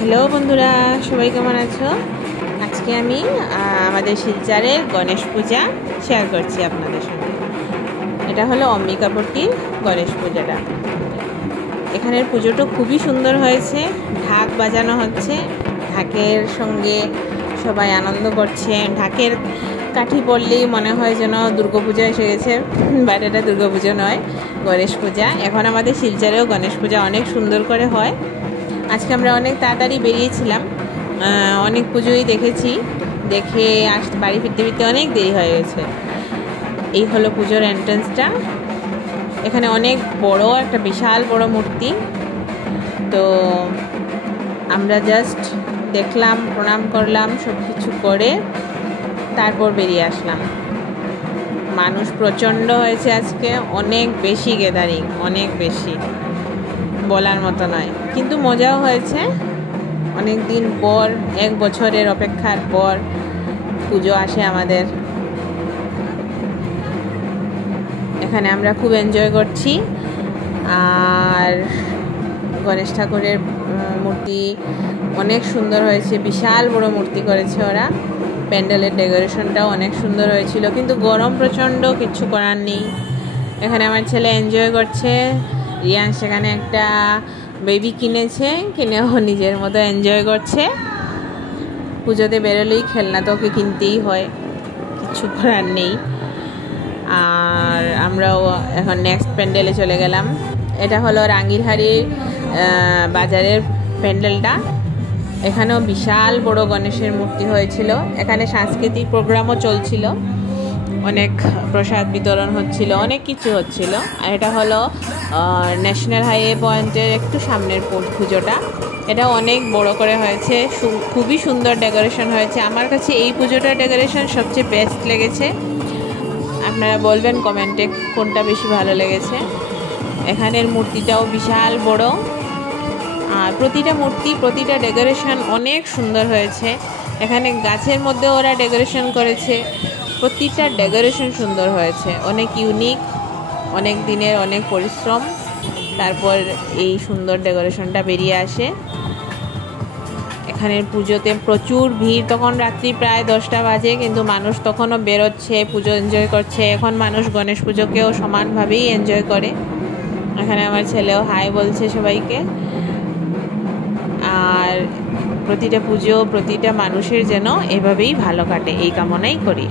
Hello বন্ধুরা, সবাই কেমন আছো? আজকে আমি আমাদের শিলচরের গণেশ পূজা শেয়ার করছি আপনাদের সঙ্গে। এটা হলো অম্বিকাপট্টির গণেশ পূজাটা। এখানের পুজোটা খুবই সুন্দর হয়েছে। ঢাক বাজানো হচ্ছে, ঢাকের সঙ্গে সবাই আনন্দ করছে। ঢাকের কাঠি পড়লেই মনে হয় যেন দুর্গাপূজা এসে গেছে, বাট এটা দুর্গাপুজো নয়, গণেশ পূজা। এখন আমাদের শিলচরেও গণেশ পূজা অনেক সুন্দর করে হয়। আজকে আমরা অনেক তাড়াতাড়ি বেরিয়েছিলাম, অনেক পুজোই দেখেছি, দেখে বাড়ি ফিরতে ফিরতে অনেক দেরি হয়ে গেছে। এই হলো পুজোর এন্ট্রেন্সটা। এখানে অনেক বড় একটা বিশাল বড় মূর্তি। তো আমরা জাস্ট দেখলাম, প্রণাম করলাম, সব কিছু করে তারপর বেরিয়ে আসলাম। মানুষ প্রচণ্ড হয়েছে আজকে, অনেক বেশি গ্যাদারিং, অনেক বেশি, বলার মতো নয়। কিন্তু মজাও হয়েছে। অনেক দিন পর, 1 বছরের অপেক্ষার পর পুজো আসে আমাদের। এখানে আমরা খুব এনজয় করছি। আর গণেশ ঠাকুরের মূর্তি অনেক সুন্দর হয়েছে, বিশাল বড় মূর্তি করেছে ওরা। প্যান্ডেলের ডেকোরেশনটাও অনেক সুন্দর হয়েছিল, কিন্তু গরম প্রচণ্ড, কিচ্ছু করার নেই। এখানে আমার ছেলে এনজয় করছে। রিয়ান সেখানে একটা বেবি কিনেছে, কিনেও নিজের মতো এনজয় করছে। পুজোতে বেরোলেই খেলনা তো ওকে কিনতেই হয়, কিছু করার নেই। আর আমরাও এখন নেক্সট প্যান্ডেলে চলে গেলাম। এটা হলো রাঙ্গিরহারির বাজারের প্যান্ডেলটা। এখানেও বিশাল বড় গণেশের মূর্তি হয়েছিল। এখানে সাংস্কৃতিক প্রোগ্রামও চলছিল, অনেক প্রসাদ বিতরণ হচ্ছিল, অনেক কিছু হচ্ছিল। আর এটা হলো ন্যাশনাল হাইওয়ে পয়েন্টের একটু সামনের পুজোটা। এটা অনেক বড় করে হয়েছে, খুবই সুন্দর ডেকোরেশন হয়েছে। আমার কাছে এই পুজোটার ডেকোরেশন সবচেয়ে বেস্ট লেগেছে। আপনারা বলবেন কমেন্টে কোনটা বেশি ভালো লেগেছে। এখানের মূর্তিটাও বিশাল বড়, আর প্রতিটা মূর্তি, প্রতিটা ডেকোরেশন অনেক সুন্দর হয়েছে। এখানে গাছের মধ্যে ওরা ডেকোরেশন করেছে, প্রতিটা ডেকোরেশন সুন্দর হয়েছে, অনেক ইউনিক, অনেক দিনের অনেক পরিশ্রম, তারপর এই সুন্দর ডেকোরেশনটা বেরিয়ে আসে। এখানের পুজোতে প্রচুর ভিড়। তখন রাত্রি প্রায় 10টা বাজে, কিন্তু মানুষ তখনও বেরোচ্ছে, পুজো এনজয় করছে। এখন মানুষ গণেশ পুজোকেও সমানভাবেই এনজয় করে। এখানে আমার ছেলেও হাই বলছে সবাইকে। আর প্রতিটা পুজো, প্রতিটা মানুষের যেন এভাবেই ভালো কাটে, এই কামনাই করি।